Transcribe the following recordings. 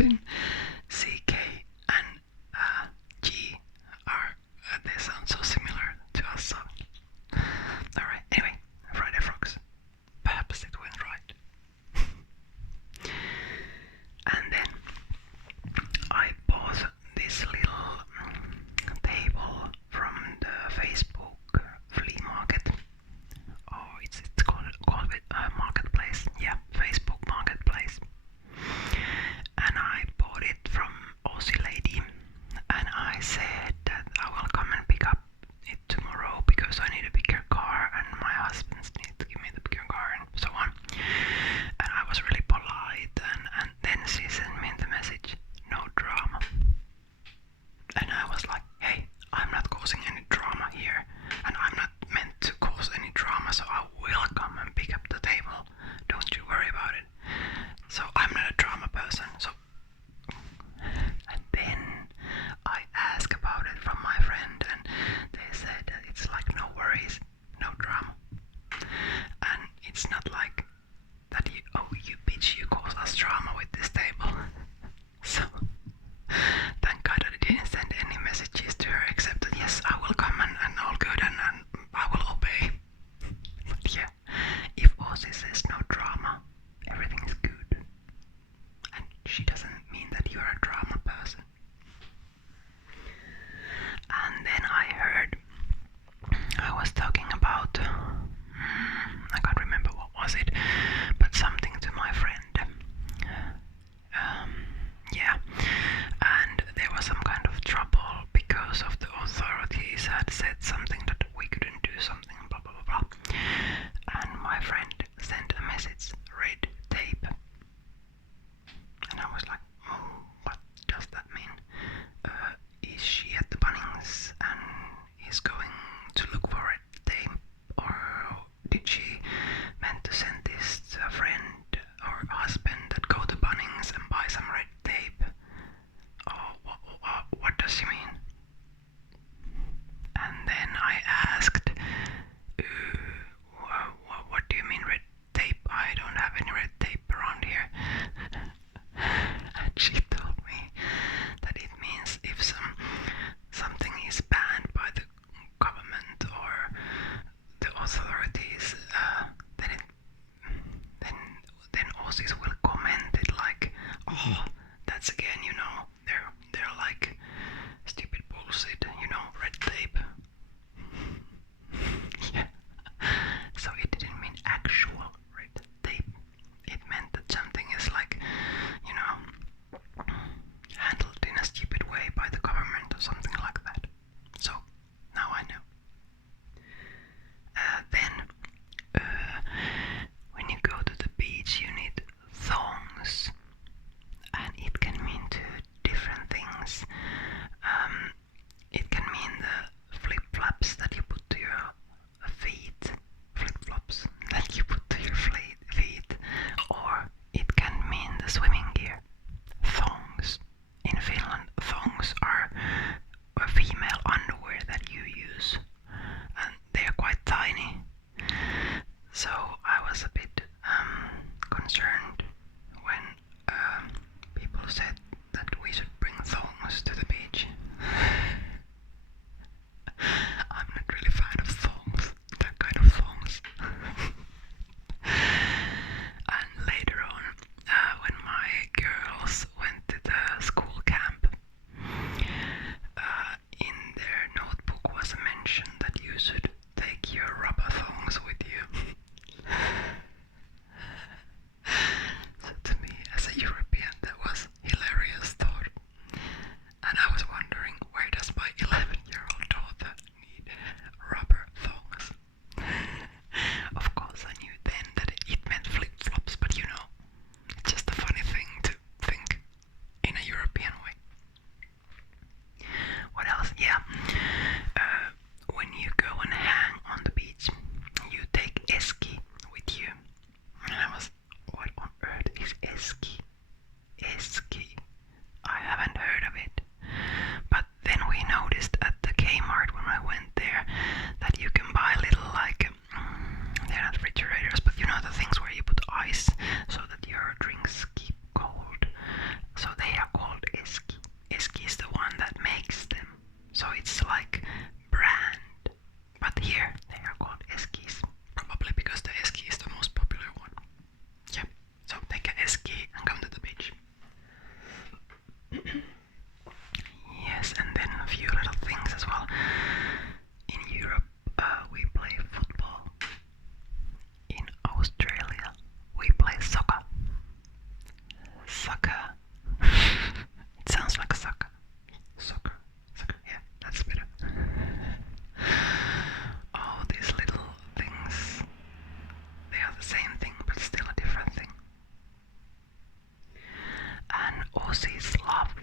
dolphin. CK and G are they sound so similar to us. So alright. Anyway, Friday Frogs. Perhaps it went right. And then I bought this little table from the Facebook flea market. Oh, it's called it marketplace. Yeah, Facebook marketplace. And I bought it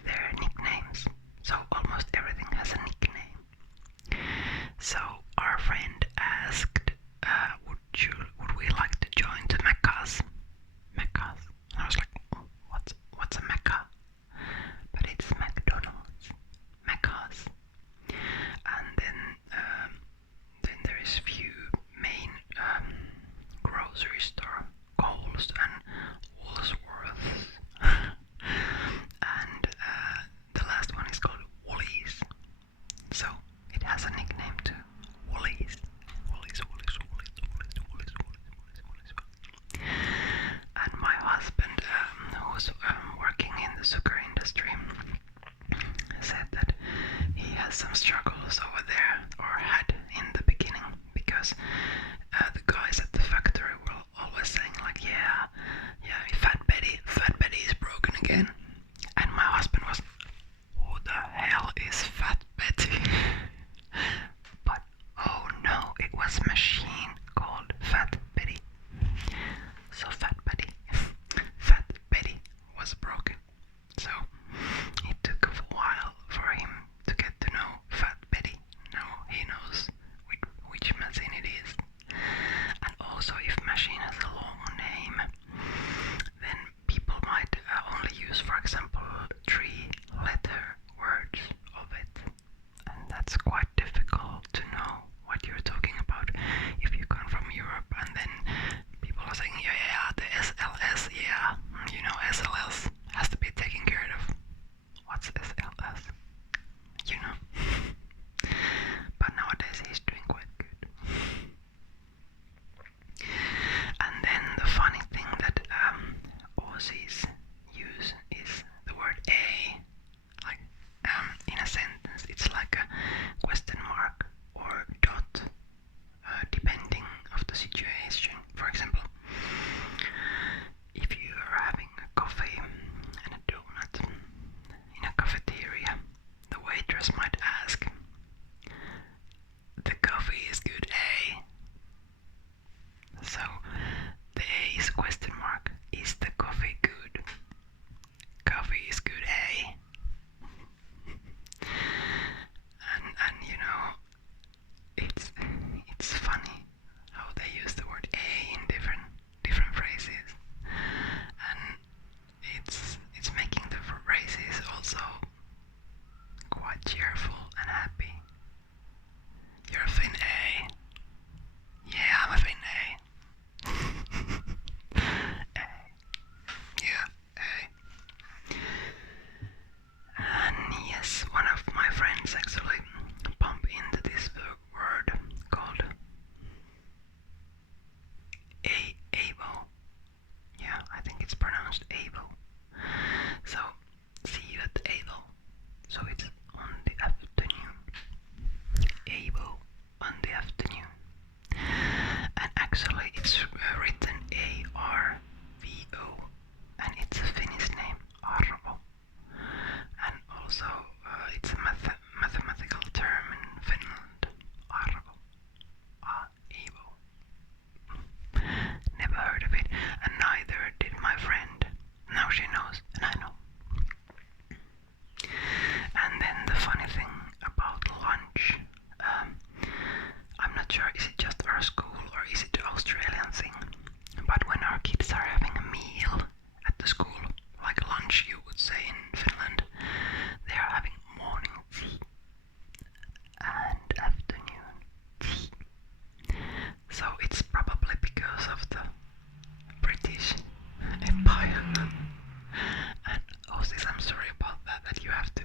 their nicknames. So almost everything has a nickname. So our friend asked, would we like to join the Meccas? Meccas. And I was like, oh, what's a Mecca? But it's McDonald's. Meccas. And then there is few main grocery store, Coles and Woolworths. And the last one is called Woolies. So it has a nickname too. Woolies. Woolies. And my husband, who was working in the sugar industry, said that he has some struggles over there, or had in the beginning, because the guys at the factory were always saying like, yeah, Fat Betty is broken again. And my husband was, who the hell is Fat Betty? But oh no, it was a machine called Fat Betty. So Fat Betty was broken. So it took a while for him to get to know Fat Betty. Now he knows which machine it is. And also, if machine has a long name, then people might only use, for example, 3-letter words of it. And that's quite difficult to know what you're talking about if you come from Europe and then people are saying, yeah, the SLS, yeah, you know, SLS has to be taken care of. What's SLS? You know. But nowadays he's doing quite good. And then the funny thing that Aussies use is the word a. Like in a sentence, it's like a question mark or dot, depending of the situation. For example, if you are having a coffee and a donut in a cafeteria, the waitress might ask, the coffee is good, eh? So the A is a question mark. Is the coffee good? Coffee is good, eh? And you know, it's funny how they use the word A in different phrases, and it's making the phrases also quite cheerful and happy. You're a Finn A. Yeah, I'm a Finn A. A. Yeah, A. And yes, one of my friends actually bumped into this word called able. Yeah, I think it's pronounced able. So, see you at able. So it's on the afternoon. Able on the afternoon. And actually it's written A-R-V-O, and it's a Finnish name, Arvo. And also it's a mathematical term in Finland, Arvo. Evo. Never heard of it, and neither did my friend. Now she knows, and I know. And then the funny thing about lunch, I'm not sure, is it just our school or is it the Australian thing? But when our kids are having a meal at the school, like lunch you would say in Finland, they are having morning tea and afternoon tea. So it's probably because of the British Empire. And Aussies, I'm sorry about that you have to